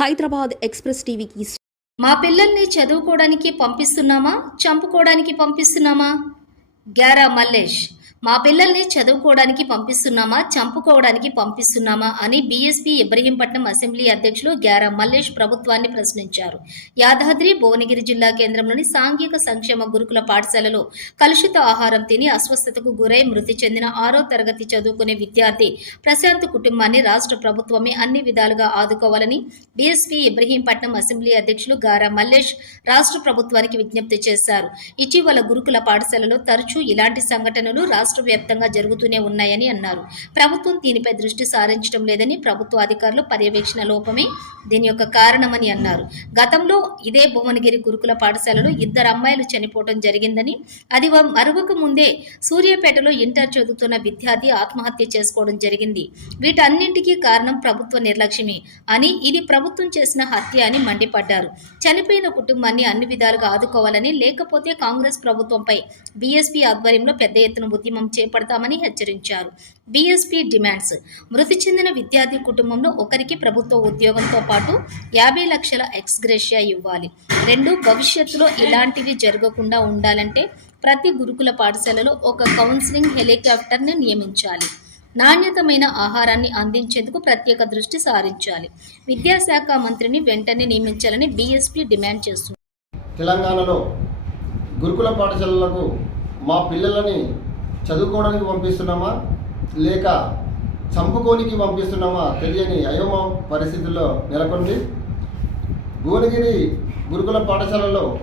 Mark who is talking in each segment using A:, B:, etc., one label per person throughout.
A: Hyderabad express టీవీకి
B: మా పిల్లల్ని చదువుకోవడానికి పంపిస్తున్నామా? చంపుకోవడానికి పంపిస్తున్నామా? గ్యారా మల్లేష్. మా పిల్లల్ని చదువుకోవడానికి పంపిస్తున్నామా? చంపుకోవడానికి పంపిస్తున్నామా? అని బీఎస్పీ ఇబ్రహీంపట్నం అసెంబ్లీ అధ్యక్షులు గ్యారా మల్లేష్ ప్రభుత్వాన్ని ప్రశ్నించారు. యాదాద్రి భువనగిరి జిల్లా కేంద్రంలోని సాంఘిక సంక్షేమ గురుకుల పాఠశాలలో కలుషిత ఆహారం తిని అస్వస్థతకు గురై మృతి చెందిన ఆరో తరగతి చదువుకునే విద్యార్థి ప్రశాంత్ కుటుంబాన్ని రాష్ట్ర ప్రభుత్వమే అన్ని విధాలుగా ఆదుకోవాలని బీఎస్పీ ఇబ్రహీంపట్నం అసెంబ్లీ అధ్యక్షులు గారా మల్లేష్ రాష్ట్ర ప్రభుత్వానికి విజ్ఞప్తి చేశారు. ఇటీవల గురుకుల పాఠశాలలో తరచూ ఇలాంటి సంఘటనలు రాష్ట్ర రాష్ట్ర వ్యాప్తంగా జరుగుతూనే ఉన్నాయని అన్నారు. ప్రభుత్వం దీనిపై దృష్టి సారించడం లేదని ప్రభుత్వ అధికారులు పర్యవేక్షణ లోపమే దీని యొక్క కారణమని అన్నారు. గతంలో ఇదే భువనగిరి గురుకుల పాఠశాలలో ఇద్దరు అమ్మాయిలు చనిపోవడం జరిగిందని అది వ- ముందే సూర్యాపేటలో ఇంటర్ చదువుతున్న విద్యార్థి ఆత్మహత్య చేసుకోవడం జరిగింది. వీటన్నింటికీ కారణం ప్రభుత్వ నిర్లక్ష్యమే అని ఇది ప్రభుత్వం చేసిన హత్య అని మండిపడ్డారు. చనిపోయిన కుటుంబాన్ని అన్ని విధాలుగా ఆదుకోవాలని లేకపోతే కాంగ్రెస్ ప్రభుత్వంపై బీఎస్పీ ఆధ్వర్యంలో పెద్ద ఎత్తున ఉద్యమం చేపడతామని హెచ్చరించారు. BSP demands. మృతి చెందిన విద్యార్థి కుటుంబంలో ఒకరికి ప్రభుత్వ ఉద్యోగంతో పాటు యాభై లక్షల ఎక్స్గ్రేషియా ఇవ్వాలి. రెండు భవిష్యత్తులో ఇలాంటివి జరగకుండా ఉండాలంటే ప్రతి గురుకుల పాఠశాలలో ఒక కౌన్సిలింగ్ హెలికాప్టర్ని నియమించాలి. నాణ్యతమైన ఆహారాన్ని అందించేందుకు ప్రత్యేక దృష్టి సారించాలి. విద్యాశాఖ మంత్రిని వెంటనే నియమించాలని బీఎస్పీ డిమాండ్ చేస్తుంది
C: తెలంగాణలో గురుకుల పాఠశాలలకు మా పిల్లలని చదువుకోవడానికి పంపిస్తున్నామా? లేక చంపుకోనికి పంపిస్తున్నామా? తెలియని అయోమ పరిస్థితుల్లో నెలకొంది. భువనగిరి గురుకుల పాఠశాలలో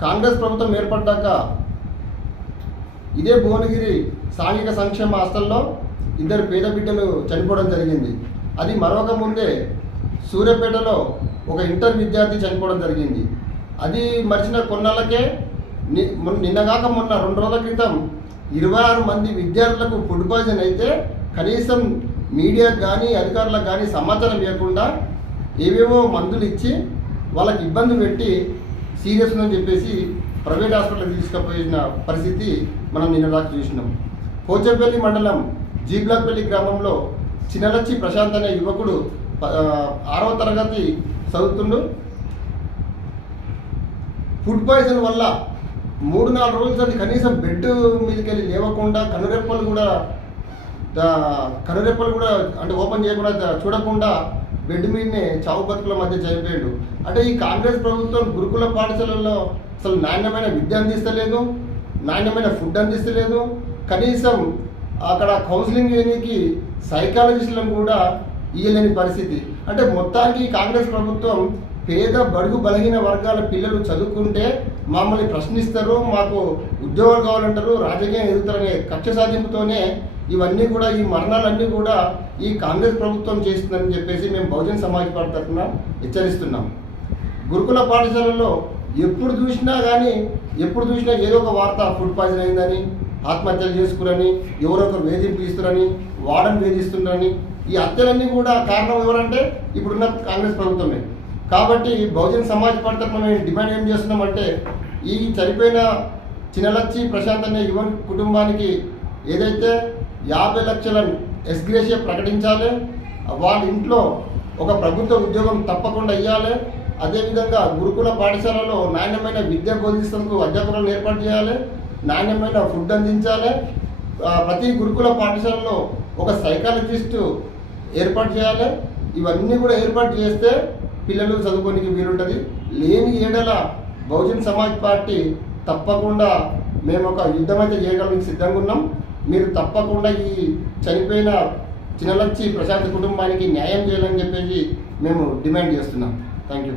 C: కాంగ్రెస్ ప్రభుత్వం ఏర్పడ్డాక ఇదే భువనగిరి సాంఘిక సంక్షేమ హాస్టల్లో ఇద్దరు పేద బిడ్డలు చనిపోవడం జరిగింది. అది మరొక ముందే సూర్యాపేటలో ఒక ఇంటర్ విద్యార్థి చనిపోవడం జరిగింది. అది మరిచిన కొన్నాళ్ళకే నిన్నగాక మొన్న రెండు రోజుల క్రితం ఇరవై ఆరు మంది విద్యార్థులకు ఫుడ్ పాయిజన్ అయితే కనీసం మీడియాకు కానీ అధికారులకు కానీ సమాచారం ఇవ్వకుండా ఏవేవో మందులు ఇచ్చి వాళ్ళకి ఇబ్బంది పెట్టి సీరియస్ ఉందని చెప్పేసి ప్రైవేట్ హాస్పిటల్కి తీసుకుపోయిన పరిస్థితి మనం నిన్న దాకా చూసినాం. పోచంపల్లి మండలం జీ బ్లాక్పల్లి గ్రామంలో చిన్నలచ్చి ప్రశాంత్ అనే యువకుడు ప- ఆరవ తరగతి చదువుతుండు. ఫుడ్ పాయిజన్ వల్ల మూడు నాలుగు రోజులు అది కనీసం బెడ్ మీదకి వెళ్ళి లేవకుండా కనురెప్పలు కూడా కనురెప్పలు కూడా అంటే ఓపెన్ చేయకుండా చూడకుండా బెడ్ మీదనే చావు బతుకుల మధ్య చనిపోయాడు. అంటే ఈ కాంగ్రెస్ ప్రభుత్వం గురుకుల పాఠశాలల్లో అసలు నాణ్యమైన విద్య అందిస్తలేదు నాణ్యమైన ఫుడ్ అందిస్తలేదు. కనీసం అక్కడ కౌన్సిలింగ్ చేయడానికి సైకాలజిస్టులను కూడా ఇయ్యలేని పరిస్థితి. అంటే మొత్తానికి కాంగ్రెస్ ప్రభుత్వం పేద బడుగు బలహీన వర్గాల పిల్లలు చదువుకుంటే మమ్మల్ని ప్రశ్నిస్తారు మాకు ఉద్యోగాలు కావాలంటారు రాజకీయం ఎదుగుతారనే కక్ష సాధింపుతోనే ఇవన్నీ కూడా ఈ మరణాలన్నీ కూడా ఈ కాంగ్రెస్ ప్రభుత్వం చేస్తుందని చెప్పేసి మేము బహుజన సమాజ్ పార్టీ తరఫున హెచ్చరిస్తున్నాం. గురుకుల పాఠశాలలో ఎప్పుడు చూసినా కానీ ఎప్పుడు చూసినా ఏదో ఒక వార్త ఫుడ్ పాయిజన్ అయిందని ఆత్మహత్యలు చేసుకురని ఎవరో ఒకరు వేధింపు ఇస్తున్నారని వాడని వేధిస్తున్నారని ఈ హత్యలన్నీ కూడా కారణం ఎవరంటే ఇప్పుడున్న కాంగ్రెస్ ప్రభుత్వమే. కాబట్టి బహుజన్ సమాజ్ పార్టీ మనం డిమాండ్ ఏం చేస్తున్నామంటే ఈ చనిపోయిన చిన్నలచ్చి ప్రశాంత్ అనే యువ కుటుంబానికి ఏదైతే యాభై లక్షల ఎస్గ్రేషియా ప్రకటించాలి వాళ్ళ ఇంట్లో ఒక ప్రభుత్వ ఉద్యోగం తప్పకుండా ఇవ్వాలి అదేవిధంగా గురుకుల పాఠశాలలో నాణ్యమైన విద్య బోధిస్తూ అధ్యాపకులను ఏర్పాటు చేయాలి నాణ్యమైన ఫుడ్ అందించాలి. ప్రతి గురుకుల పాఠశాలలో ఒక సైకాలజిస్టు ఏర్పాటు చేయాలి. ఇవన్నీ కూడా ఏర్పాటు చేస్తే పిల్లలు చదువుకోనికి వీలుంటుంది. లేని ఏడల బహుజన్ సమాజ్ పార్టీ తప్పకుండా మేము ఒక యుద్ధం అయితే చేయగలనికి సిద్ధంగా ఉన్నాం. మీరు తప్పకుండా ఈ చనిపోయిన చిన్నలచ్చి ప్రశాంత్ కుటుంబానికి న్యాయం చేయాలని చెప్పేసి మేము డిమాండ్ చేస్తున్నాం. Thank you.